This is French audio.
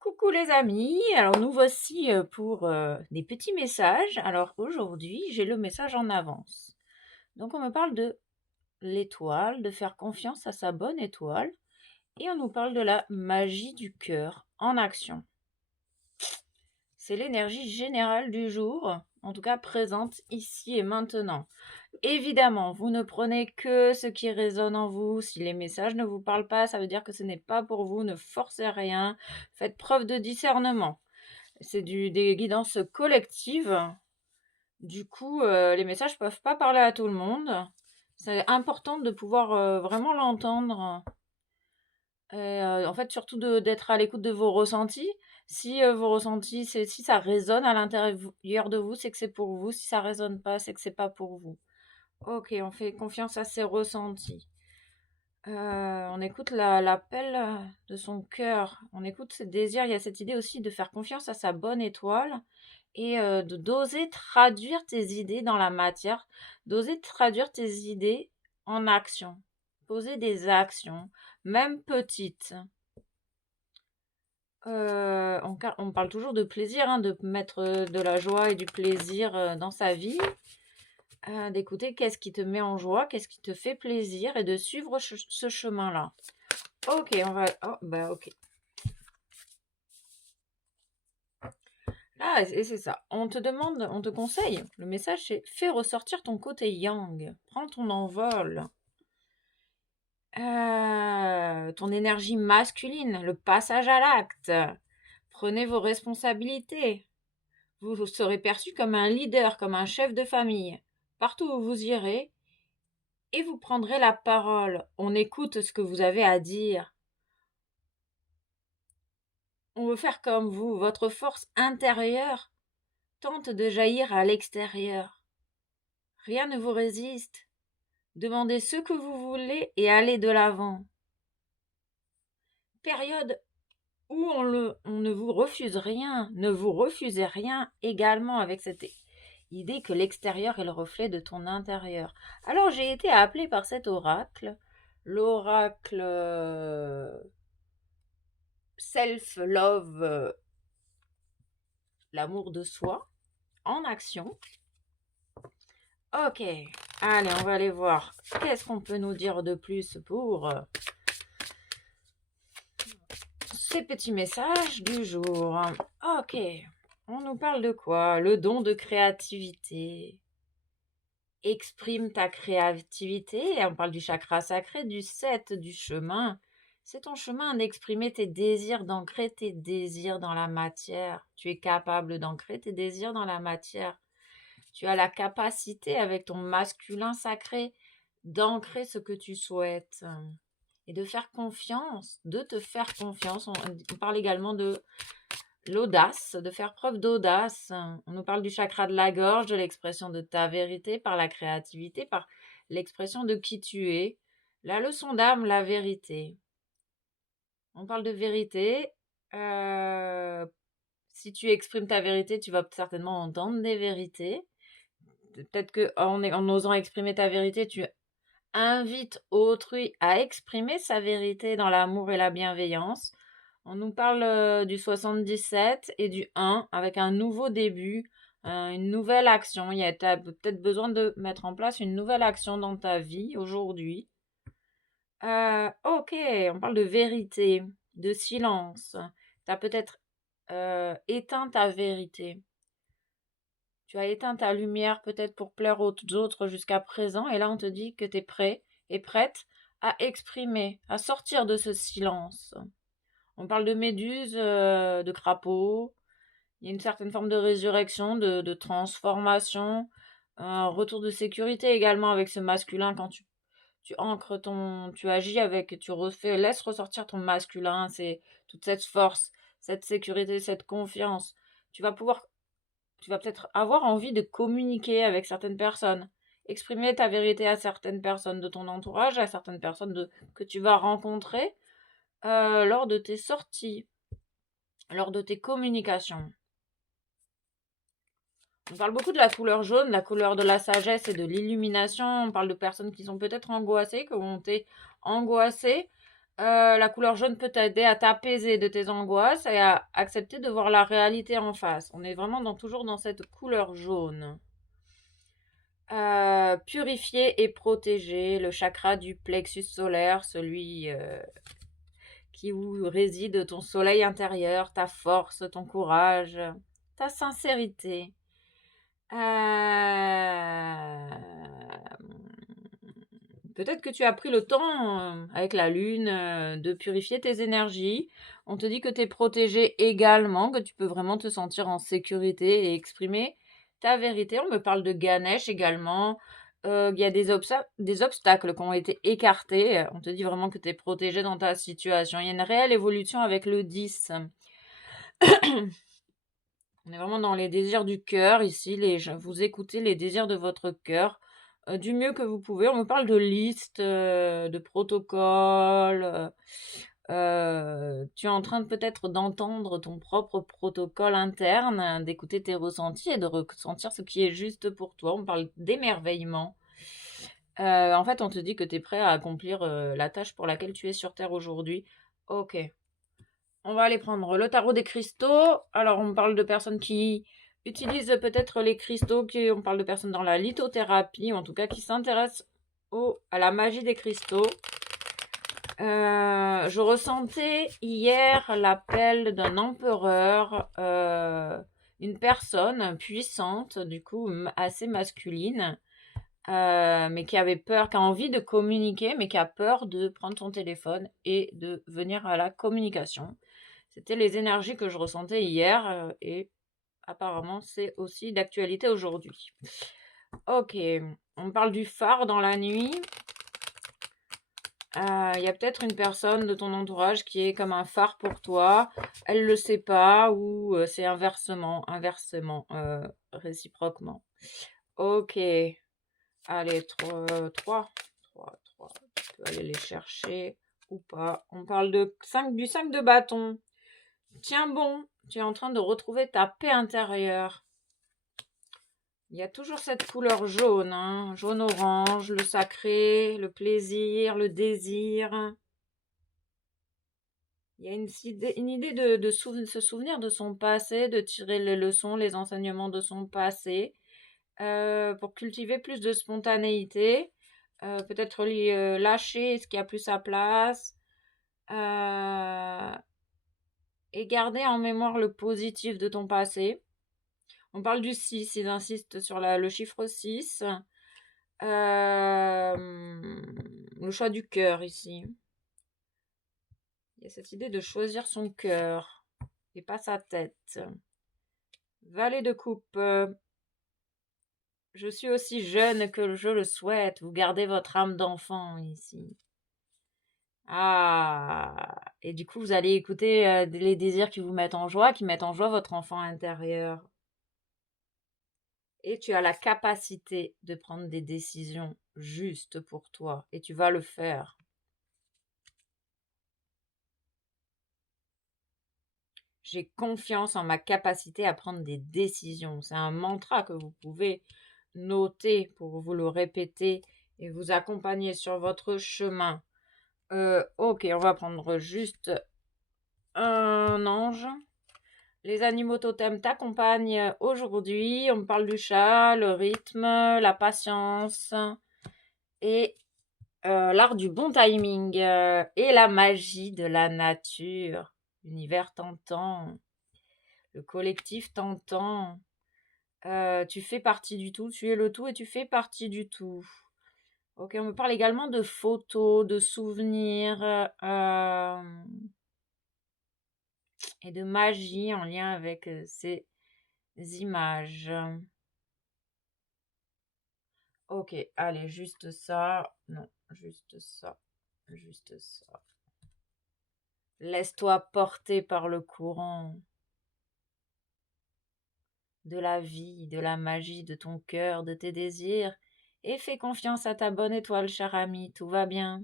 Coucou les amis, alors nous voici pour des petits messages. Alors aujourd'hui, j'ai le message en avance. Donc on me parle de l'étoile, de faire confiance à sa bonne étoile, et on nous parle de la magie du cœur en action. C'est l'énergie générale du jour, en tout cas présente ici et maintenant. Évidemment, vous ne prenez que ce qui résonne en vous. Si les messages ne vous parlent pas, ça veut dire que ce n'est pas pour vous. Ne forcez rien. Faites preuve de discernement. C'est des guidances collectives. Du coup, les messages peuvent pas parler à tout le monde. C'est important de pouvoir vraiment l'entendre. Et, en fait, surtout d'être à l'écoute de vos ressentis. Si vos ressentis, si ça résonne à l'intérieur de vous, c'est que c'est pour vous. Si ça résonne pas, c'est que c'est pas pour vous. Ok, on fait confiance à ses ressentis. On écoute l'appel de son cœur. On écoute ses désirs. Il y a cette idée aussi de faire confiance à sa bonne étoile et d'oser traduire tes idées dans la matière, d'oser traduire tes idées en action, poser des actions, même petites. On parle toujours de plaisir, hein, de mettre de la joie et du plaisir dans sa vie, d'écouter qu'est-ce qui te met en joie, qu'est-ce qui te fait plaisir et de suivre ce chemin-là. Ok, on va... Oh, bah ok. Ah, et c'est ça. On te demande, on te conseille. Le message, c'est fais ressortir ton côté yang. Prends ton envol. Ton énergie masculine, le passage à l'acte. Prenez vos responsabilités. Vous serez perçu comme un leader, comme un chef de famille. Partout où vous irez, et vous prendrez la parole. On écoute ce que vous avez à dire. On veut faire comme vous. Votre force intérieure tente de jaillir à l'extérieur. Rien ne vous résiste. Demandez ce que vous voulez et allez de l'avant. Période où on ne vous refuse rien, ne vous refusez rien également avec cette idée que l'extérieur est le reflet de ton intérieur. Alors j'ai été appelée par cet oracle, l'oracle self-love, l'amour de soi, en action. Ok, allez, on va aller voir qu'est-ce qu'on peut nous dire de plus pour ces petits messages du jour. Ok, on nous parle de quoi? Le don de créativité. Exprime ta créativité. On parle du chakra sacré, du 7, du chemin. C'est ton chemin d'exprimer tes désirs, d'ancrer tes désirs dans la matière. Tu es capable d'ancrer tes désirs dans la matière. Tu as la capacité avec ton masculin sacré d'ancrer ce que tu souhaites et de faire confiance, de te faire confiance. On parle également de l'audace, de faire preuve d'audace. On nous parle du chakra de la gorge, de l'expression de ta vérité par la créativité, par l'expression de qui tu es. La leçon d'âme, la vérité. On parle de vérité. Si tu exprimes ta vérité, tu vas certainement entendre des vérités. Peut-être que en osant exprimer ta vérité, tu invites autrui à exprimer sa vérité dans l'amour et la bienveillance. On nous parle du 77 et du 1 avec un nouveau début, une nouvelle action. Tu as peut-être besoin de mettre en place une nouvelle action dans ta vie aujourd'hui. Ok, on parle de vérité, de silence. Tu as peut-être éteint ta vérité. Tu as éteint ta lumière peut-être pour plaire aux autres jusqu'à présent. Et là, on te dit que tu es prêt et prête à exprimer, à sortir de ce silence. On parle de méduses, de crapauds. Il y a une certaine forme de résurrection, de transformation, un retour de sécurité également avec ce masculin quand tu ancres tu agis avec, laisse ressortir ton masculin, c'est toute cette force, cette sécurité, cette confiance. Tu vas pouvoir, tu vas peut-être avoir envie de communiquer avec certaines personnes, exprimer ta vérité à certaines personnes de ton entourage, à certaines personnes que tu vas rencontrer lors de tes sorties, lors de tes communications. On parle beaucoup de la couleur jaune, la couleur de la sagesse et de l'illumination. On parle de personnes qui sont peut-être angoissées, qui ont été angoissées. La couleur jaune peut t'aider à t'apaiser de tes angoisses et à accepter de voir la réalité en face. On est vraiment toujours dans cette couleur jaune. Purifier et protéger le chakra du plexus solaire, celui où réside ton soleil intérieur, ta force, ton courage, ta sincérité. Peut-être que tu as pris le temps, avec la lune, de purifier tes énergies. On te dit que tu es protégé également, que tu peux vraiment te sentir en sécurité et exprimer ta vérité. On me parle de Ganesh également. Il y a des obstacles qui ont été écartés. On te dit vraiment que tu es protégé dans ta situation. Il y a une réelle évolution avec le 10. On est vraiment dans les désirs du cœur ici. Vous écoutez les désirs de votre cœur du mieux que vous pouvez. On me parle de listes, de protocoles. Tu es en train peut-être d'entendre ton propre protocole interne, d'écouter tes ressentis et de ressentir ce qui est juste pour toi. On parle d'émerveillement. En fait, on te dit que tu es prêt à accomplir la tâche pour laquelle tu es sur Terre aujourd'hui. Ok. On va aller prendre le tarot des cristaux. Alors, on me parle de personnes qui utilisent peut-être les cristaux, on parle de personnes dans la lithothérapie, ou en tout cas qui s'intéressent à la magie des cristaux. Je ressentais hier l'appel d'un empereur, une personne puissante, du coup assez masculine, mais qui avait peur, qui a envie de communiquer, mais qui a peur de prendre son téléphone et de venir à la communication. C'était les énergies que je ressentais hier et apparemment c'est aussi d'actualité aujourd'hui. Ok, on parle du phare dans la nuit. Il y a peut-être une personne de ton entourage qui est comme un phare pour toi. Elle le sait pas ou c'est inversement, réciproquement. Ok, allez, 3. Tu peux aller les chercher ou pas. On parle du 5 de bâton. Tiens bon, tu es en train de retrouver ta paix intérieure. Il y a toujours cette couleur jaune, hein, jaune-orange, le sacré, le plaisir, le désir. Il y a une idée de se souvenir de son passé, de tirer les leçons, les enseignements de son passé, pour cultiver plus de spontanéité, peut-être lâcher ce qui a plus sa place, et garder en mémoire le positif de ton passé. On parle du 6, ils insistent sur le chiffre 6. Le choix du cœur ici. Il y a cette idée de choisir son cœur et pas sa tête. Valet de coupe. Je suis aussi jeune que je le souhaite. Vous gardez votre âme d'enfant ici. Ah, et du coup, vous allez écouter les désirs qui vous mettent en joie, qui mettent en joie votre enfant intérieur. Et tu as la capacité de prendre des décisions justes pour toi. Et tu vas le faire. J'ai confiance en ma capacité à prendre des décisions. C'est un mantra que vous pouvez noter pour vous le répéter et vous accompagner sur votre chemin. Ok, on va prendre juste un ange. Les animaux totems t'accompagnent aujourd'hui. On me parle du chat, le rythme, la patience et l'art du bon timing et la magie de la nature. L'univers t'entend, le collectif t'entend. Tu fais partie du tout, tu es le tout et tu fais partie du tout. Ok, on me parle également de photos, de souvenirs et de magie en lien avec ces images. Ok, allez, juste ça. Non, juste ça. Juste ça. Laisse-toi porter par le courant de la vie, de la magie, de ton cœur, de tes désirs, et fais confiance à ta bonne étoile, cher ami, tout va bien.